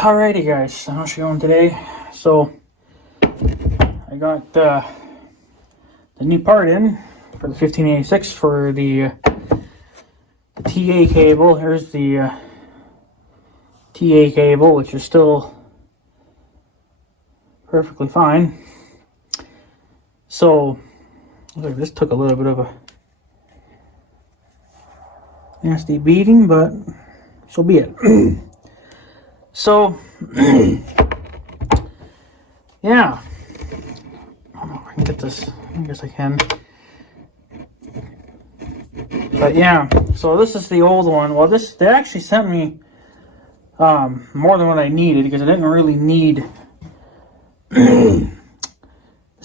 Alrighty guys, how's she going today? So I got the new part in for the 1586 for the TA cable. Here's the TA cable, which is still perfectly fine. So look, this took a little bit of a nasty beating, but so be it. So yeah, I don't know if I can get this. I guess I can. But yeah, so this is the old one. Well, they actually sent me more than what I needed, because I didn't really need this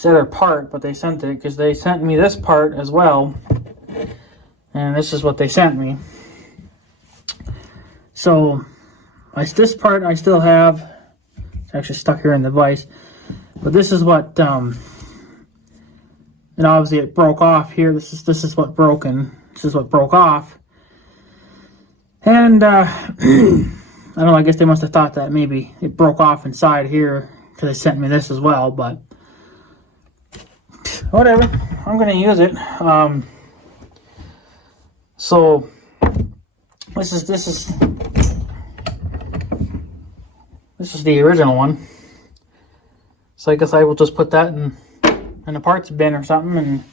other part, but they sent it because they sent me this part as well, and this is what they sent me. So this part I still have. It's actually stuck here in the vise, but this is what and obviously it broke off here. This is what broken. This is what broke off, and I don't know, I guess they must have thought that maybe it broke off inside here because they sent me this as well, but whatever, I'm gonna use it. So this is the original one, so I guess I will just put that in a parts bin or something and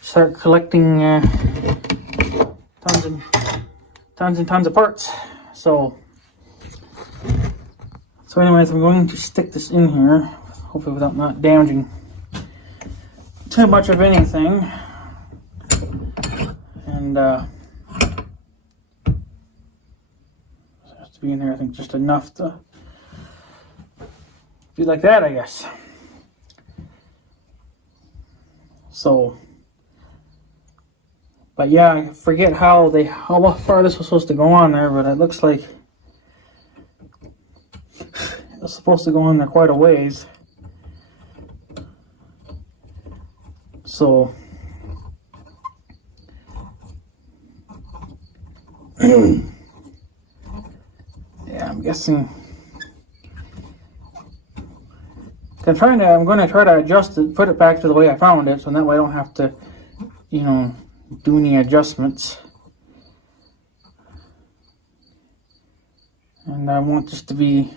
start collecting tons and tons of parts. So anyways, I'm going to stick this in here, hopefully without not damaging too much of anything. And it has to be in there, I think, just enough to be like that, I guess. So, but yeah, I forget how far this was supposed to go on there, but it looks like it's supposed to go on there quite a ways. So yeah, I'm guessing I'm going to try to adjust it, put it back to the way I found it, so that way I don't have to, do any adjustments. And I want this to be,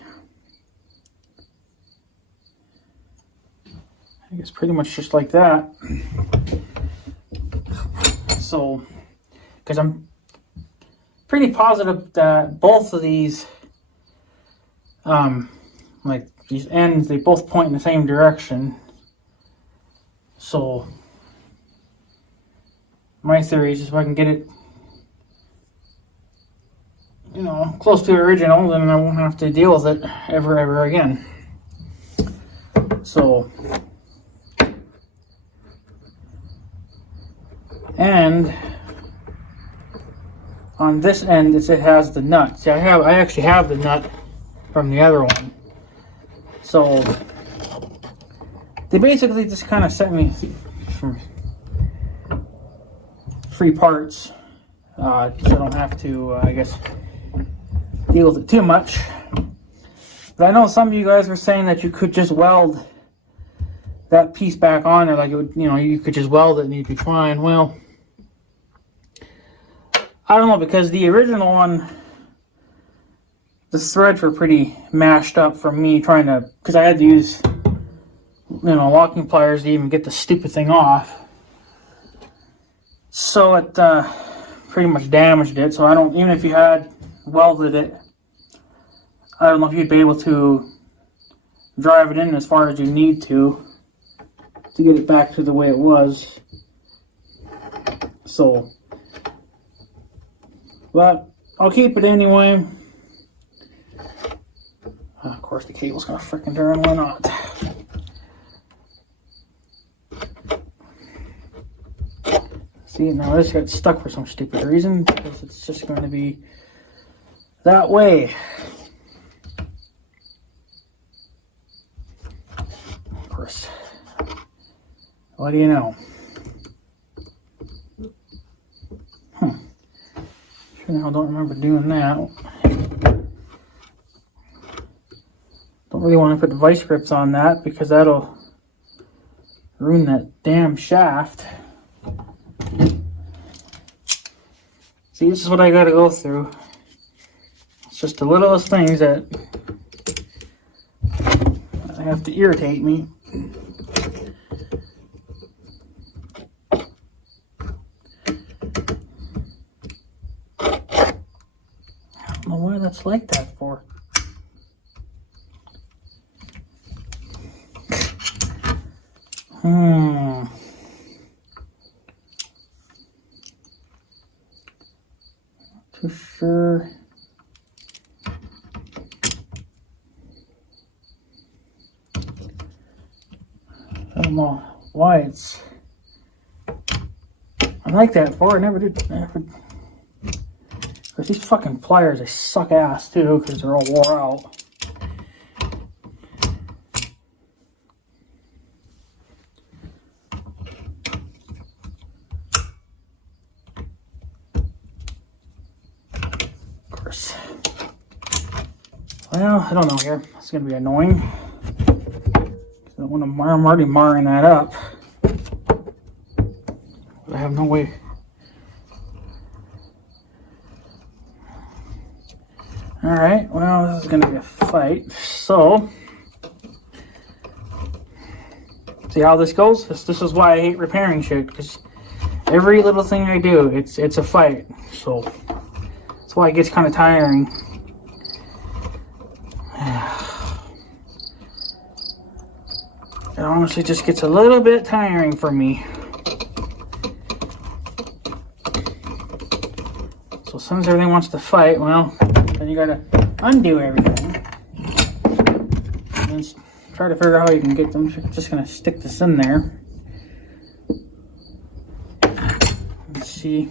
I guess, pretty much just like that. So, because I'm pretty positive that both of these, like these ends, they both point in the same direction. So my theory is if I can get it, close to the original, then I won't have to deal with it ever again. So, and on this end, it has the nut. See, I actually have the nut from the other one. So they basically just kind of sent me some free parts, so I don't have to, I guess, deal with it too much. But I know some of you guys were saying that you could just weld that piece back on, or like it would, you could just weld it and you'd be fine. Well, I don't know, because the original one, the threads were pretty mashed up from me trying to, because I had to use, locking pliers to even get the stupid thing off. So it pretty much damaged it. So I don't, even if you had welded it, I don't know if you'd be able to drive it in as far as you need to get it back to the way it was. So, but I'll keep it anyway. Of course, the cable's gonna frickin' turn. Why not? See, now this got stuck for some stupid reason, because it's just going to be that way. Of course. What do you know? Sure now I don't remember doing that. really want to put vice grips on that because that'll ruin that damn shaft. See, this is what I gotta go through. It's just the littlest things that have to irritate me. I don't know why that's like that for. Too sure. I don't know why it's. I like that for. I never did. Because these fucking pliers, they suck ass too, because they're all wore out. Well, I don't know here. It's going to be annoying. I don't want to I'm already marring that up. But I have no way. Alright, well, this is going to be a fight. So, see how this goes? This is why I hate repairing shit. Because every little thing I do, it's a fight. So, that's why it gets kind of tiring. It honestly just gets a little bit tiring for me. So as soon as everything wants to fight, well, then you gotta undo everything. And just try to figure out how you can get them. I'm just gonna stick this in there. Let's see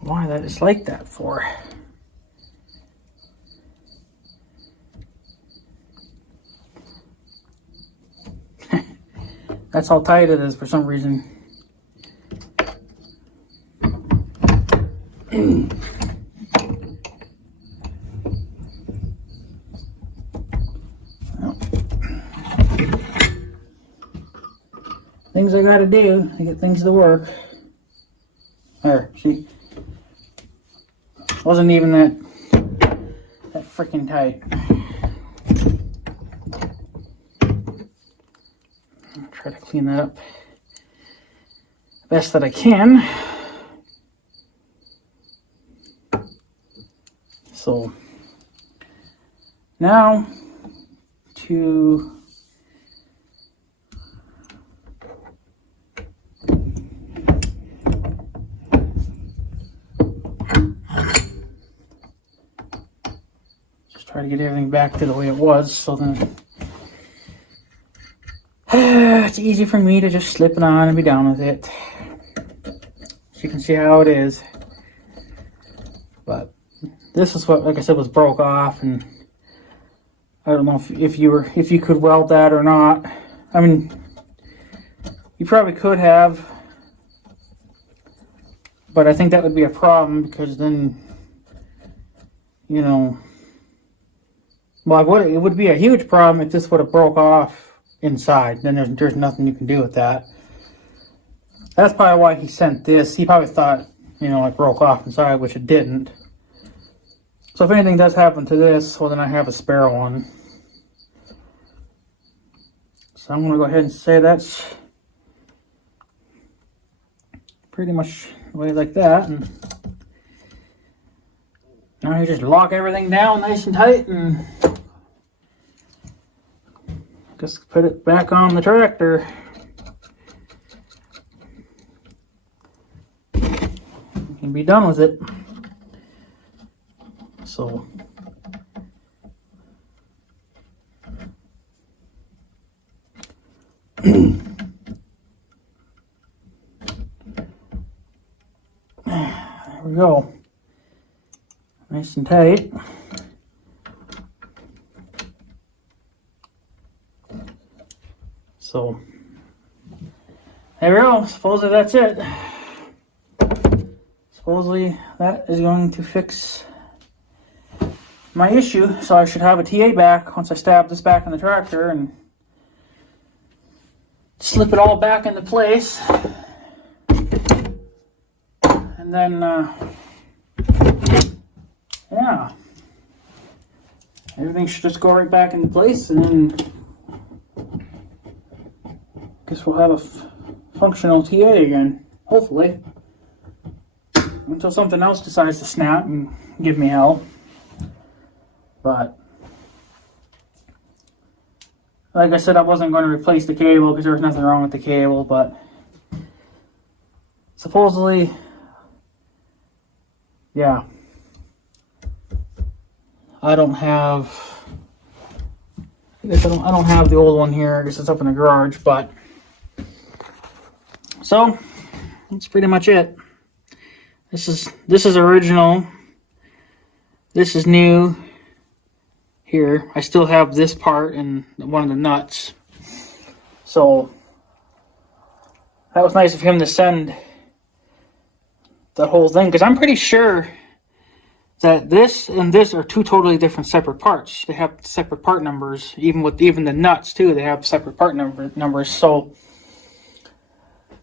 why that is like that for. That's how tight it is for some reason. Well, things I gotta do to get things to work. There, see? Wasn't even that freaking tight. Try to clean that up best that I can. So now to just try to get everything back to the way it was, so then it's easy for me to just slip it on and be done with it. So you can see how it is. But this is what, like I said, was broke off, and I don't know if you could weld that or not. I mean, you probably could have, but I think that would be a problem because then, you know, well, it would be a huge problem if this would have broke off inside. Then there's nothing you can do with that. That's probably why he sent this. He probably thought, you know, it broke off inside, which it didn't. So if anything does happen to this, well, then I have a spare one. So I'm going to go ahead and say that's pretty much the way like that. And now you just lock everything down nice and tight and just put it back on the tractor. You can be done with it. So there we go. Nice and tight. So there we go. Supposedly that's it. Supposedly that is going to fix my issue. So I should have a TA back once I stab this back in the tractor and slip it all back into place. And then, yeah, everything should just go right back into place, and then guess we'll have a functional TA again, hopefully, until something else decides to snap and give me hell. But like I said, I wasn't going to replace the cable because there was nothing wrong with the cable, but supposedly, yeah, I don't have the old one here. I guess it's up in the garage, but so that's pretty much it. This is original. This is new. Here, I still have this part and one of the nuts. So that was nice of him to send the whole thing, because I'm pretty sure that this and this are two totally different separate parts. They have separate part numbers, even the nuts too. They have separate part numbers. So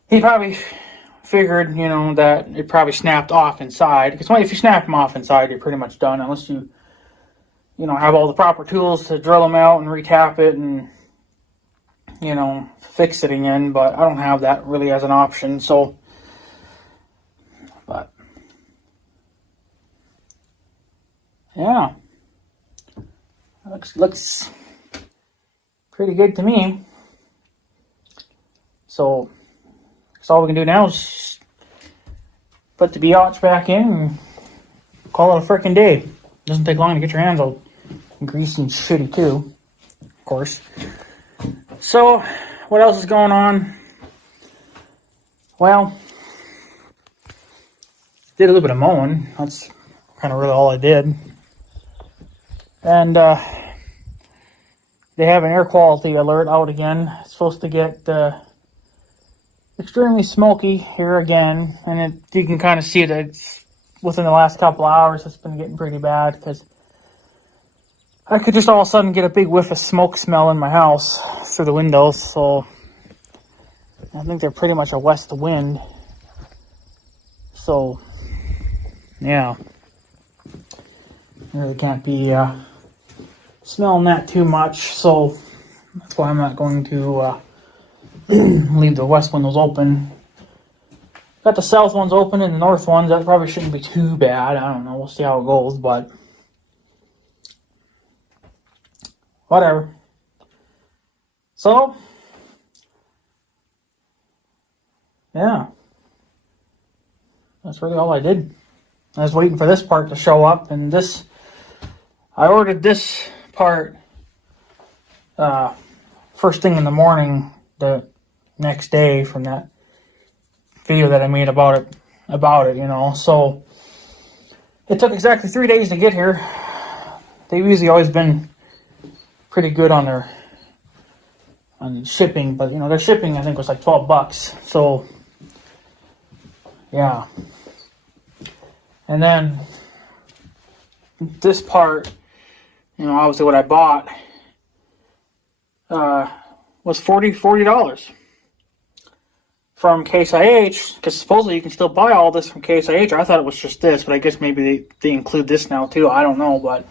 he probably figured, that it probably snapped off inside. Because if you snap them off inside, you're pretty much done, unless you have all the proper tools to drill them out and retap it and fix it again. But I don't have that really as an option. So, but yeah, looks pretty good to me. So all we can do now is put the biatch back in and call it a frickin' day. Doesn't take long to get your hands all greasy and shitty too, of course. So what else is going on? Well, did a little bit of mowing. That's kind of really all I did. And they have an air quality alert out again. It's supposed to get extremely smoky here again, and you can kind of see that it's within the last couple hours it's been getting pretty bad, because I could just all of a sudden get a big whiff of smoke smell in my house through the windows. So I think they're pretty much a west wind. So yeah, I really can't be smelling that too much. So that's why I'm not going to leave the west windows open. Got the south ones open and the north ones. That probably shouldn't be too bad. I don't know. We'll see how it goes, but whatever. So yeah, that's really all I did. I was waiting for this part to show up, and I ordered this part first thing in the morning the next day from that video that I made about it, So it took exactly 3 days to get here. They've usually always been pretty good on shipping, but their shipping I think was like $12. So yeah. And then this part, obviously what I bought was $40 from Case IH, because supposedly you can still buy all this from Case IH. I thought it was just this, but I guess maybe they include this now too. I don't know, but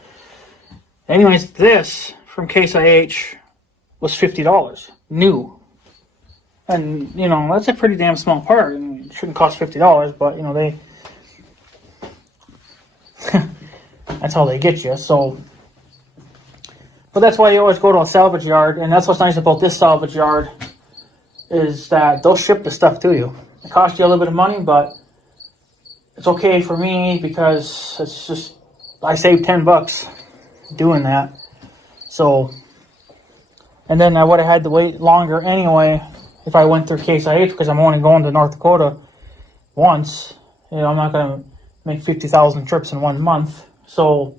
anyways, this from Case IH was $50 new, and that's a pretty damn small part, and it shouldn't cost $50, but they that's how they get you. So, but that's why you always go to a salvage yard, and that's what's nice about this salvage yard, is that they'll ship the stuff to you. It costs you a little bit of money, but it's okay for me because it's just, I saved $10 doing that. So, and then I would have had to wait longer anyway if I went through Case IH, because I'm only going to North Dakota once. I'm not going to make 50,000 trips in 1 month. So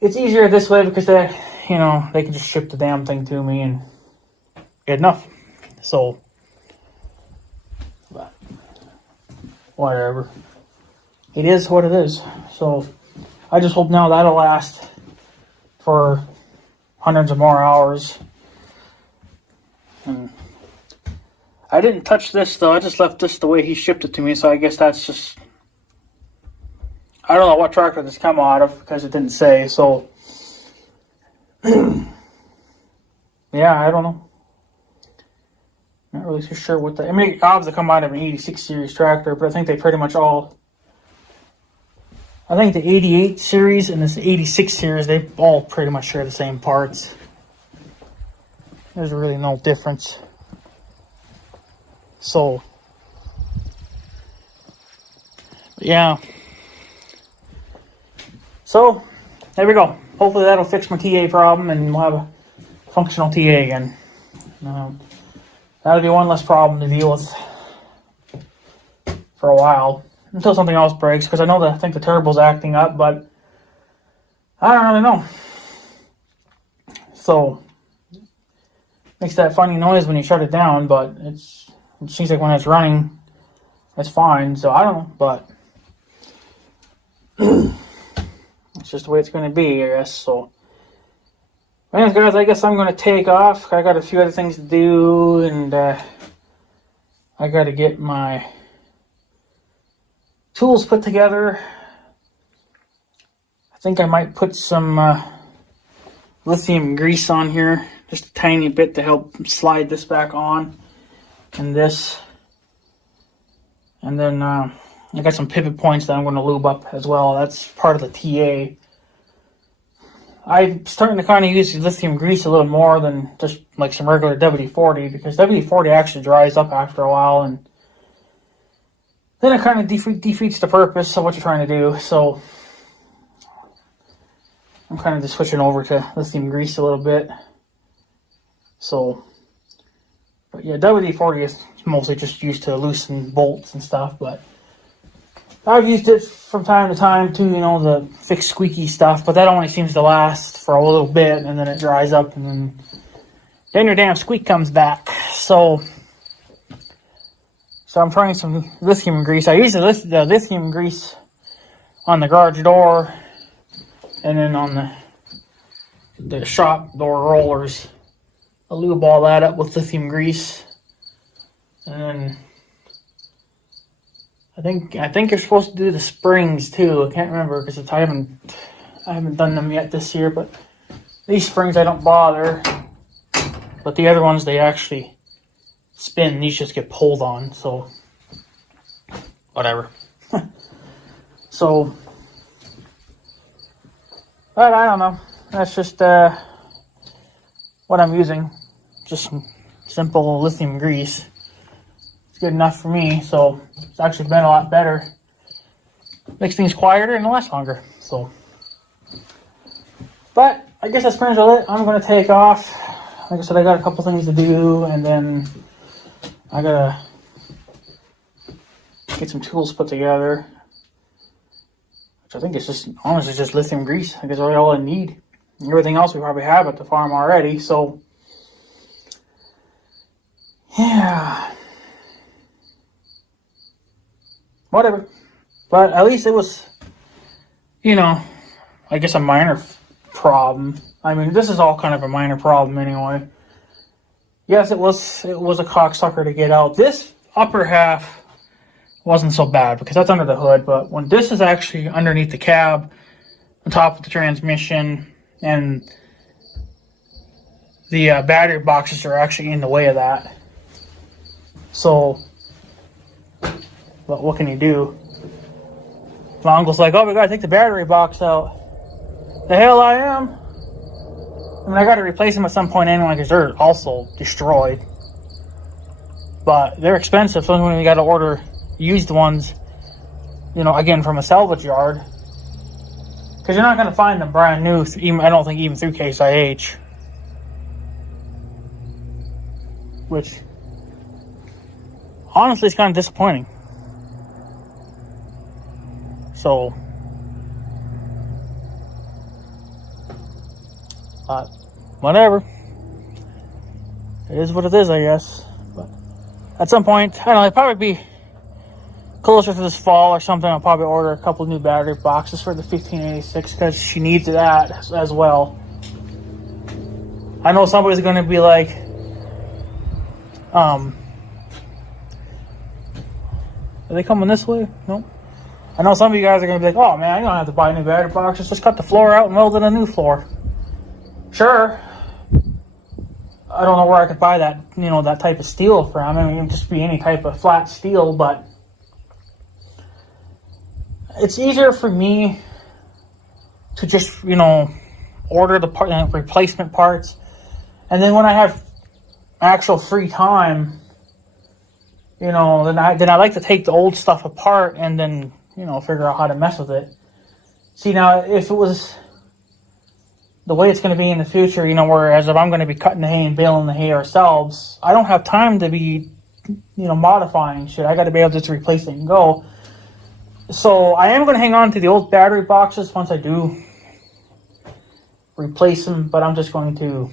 it's easier this way because they can just ship the damn thing to me and get enough. So, but whatever. It is what it is. So I just hope now that'll last for hundreds of more hours. And I didn't touch this though. I just left this the way he shipped it to me. So I guess that's just, I don't know what tractor this come out of because it didn't say. So yeah, I don't know. Not really too sure what the, I mean, obviously come out of an 86 series tractor, but I think they pretty much all, I think the 88 series and this 86 series, they all pretty much share the same parts. There's really no difference. So, yeah. So, there we go. Hopefully that'll fix my TA problem and we'll have a functional TA again. That'll be one less problem to deal with for a while. Until something else breaks, because I think the turbo's acting up, but I don't really know. So, makes that funny noise when you shut it down, but it seems like when it's running, it's fine. So I don't know, but it's just the way it's going to be, I guess. So, anyways, guys, I guess I'm going to take off. I got a few other things to do, and I got to get my tools put together. I think I might put some lithium grease on here, just a tiny bit to help slide this back on, and this. And then I got some pivot points that I'm going to lube up as well. That's part of the TA. I'm starting to kind of use lithium grease a little more than just like some regular WD-40, because WD-40 actually dries up after a while, and then it kind of defeats the purpose of what you're trying to do. So I'm kind of just switching over to lithium grease a little bit. So, but yeah, WD-40 is mostly just used to loosen bolts and stuff, but I've used it from time to time too, the fix squeaky stuff, but that only seems to last for a little bit, and then it dries up, and then your damn squeak comes back. So I'm trying some lithium grease. I use the lithium grease on the garage door, and then on the shop door rollers. I lube all that up with lithium grease, and then I think you're supposed to do the springs too. I can't remember because I haven't done them yet this year. But these springs I don't bother, but the other ones they actually spin. These just get pulled on, so whatever. So, but I don't know. That's just what I'm using. Just some simple lithium grease. It's good enough for me, so it's actually been a lot better. Makes things quieter and last longer. So, but I guess that's pretty much it. I'm gonna take off. Like I said, I got a couple things to do, and then I gotta get some tools put together, which I think is just honestly just lithium grease. I guess that's all I need. Everything else we probably have at the farm already. So yeah, whatever. But at least it was, I guess a minor problem. I mean, this is all kind of a minor problem anyway. Yes, it was a cocksucker to get out. This upper half wasn't so bad because that's under the hood, but when this is actually underneath the cab, on top of the transmission, and the battery boxes are actually in the way of that. So, but what can you do? My uncle's like, oh, we gotta take the battery box out. The hell I am. I mean, I gotta replace them at some point anyway because they're also destroyed. But they're expensive, so when we gotta order used ones, again from a salvage yard. Because you're not gonna find them brand new, I don't think even through Case IH. Which, honestly, is kind of disappointing. So, whatever. It is what it is, I guess. But at some point, I don't know, it'd probably be closer to this fall or something, I'll probably order a couple new battery boxes for the 1586 because she needs that as well. I know somebody's going to be like, are they coming this way? Nope. I know some of you guys are going to be like, oh man, you don't have to buy new battery boxes. Just cut the floor out and weld in a new floor. Sure. I don't know where I could buy that, that type of steel from. I mean, it would just be any type of flat steel, but it's easier for me to just, order the replacement parts. And then when I have actual free time, then I like to take the old stuff apart and then, figure out how to mess with it. See, now, if it was the way it's going to be in the future, whereas if I'm going to be cutting the hay and baling the hay ourselves, I don't have time to be, modifying shit. I got to be able to just replace it and go. So I am going to hang on to the old battery boxes once I do replace them, but I'm just going to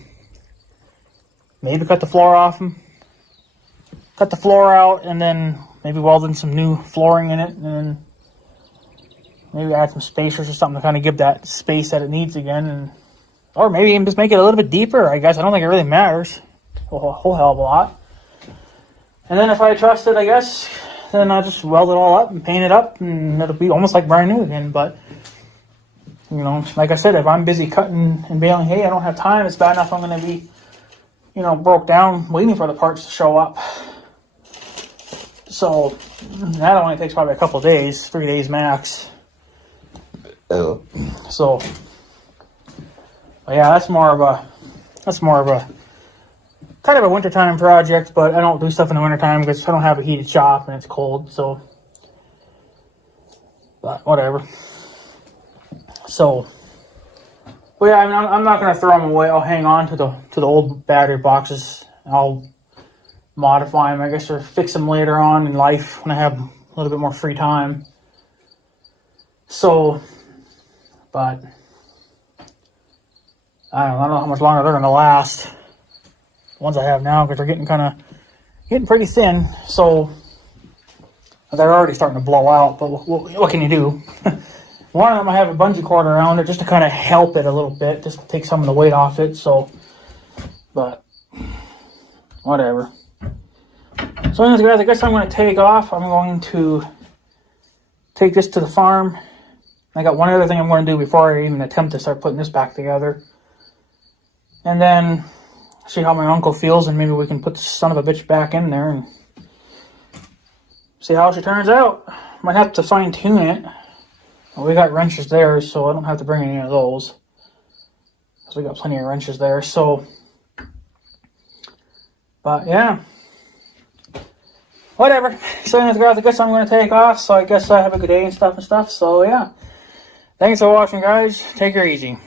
maybe cut the floor off them, cut the floor out, and then maybe weld in some new flooring in it, and then maybe add some spacers or something to kind of give that space that it needs again, or maybe even just make it a little bit deeper. I guess I don't think it really matters a whole hell of a lot. And then if I trust it, I guess, then I'll just weld it all up and paint it up, and it'll be almost like brand new again. But like I said, if I'm busy cutting and baling hay, I don't have time. It's bad enough I'm going to be broke down waiting for the parts to show up. So that only takes probably a couple of days, 3 days max. So yeah, that's more of a kind of a wintertime project, but I don't do stuff in the wintertime because I don't have a heated shop and it's cold, so but whatever. So but yeah, I'm not gonna throw them away. I'll hang on to the old battery boxes. I'll modify them, I guess, or fix them later on in life when I have a little bit more free time. So, but I don't know how much longer they're gonna last. The ones I have now, because they're getting pretty thin. So they're already starting to blow out. But what can you do? One of them I have a bungee cord around it just to kind of help it a little bit, just to take some of the weight off it. So, but whatever. So anyways, guys, I guess I'm going to take off. I'm going to take this to the farm. I got one other thing I'm going to do before I even attempt to start putting this back together. And then see how my uncle feels, and maybe we can put the son of a bitch back in there and see how she turns out. Might have to fine tune it. Well, we got wrenches there, so I don't have to bring any of those, because we got plenty of wrenches there. So, but yeah, whatever. So anyways, guys, I guess I'm going to take off. So I guess I have a good day and stuff. So yeah, thanks for watching, guys. Take her easy.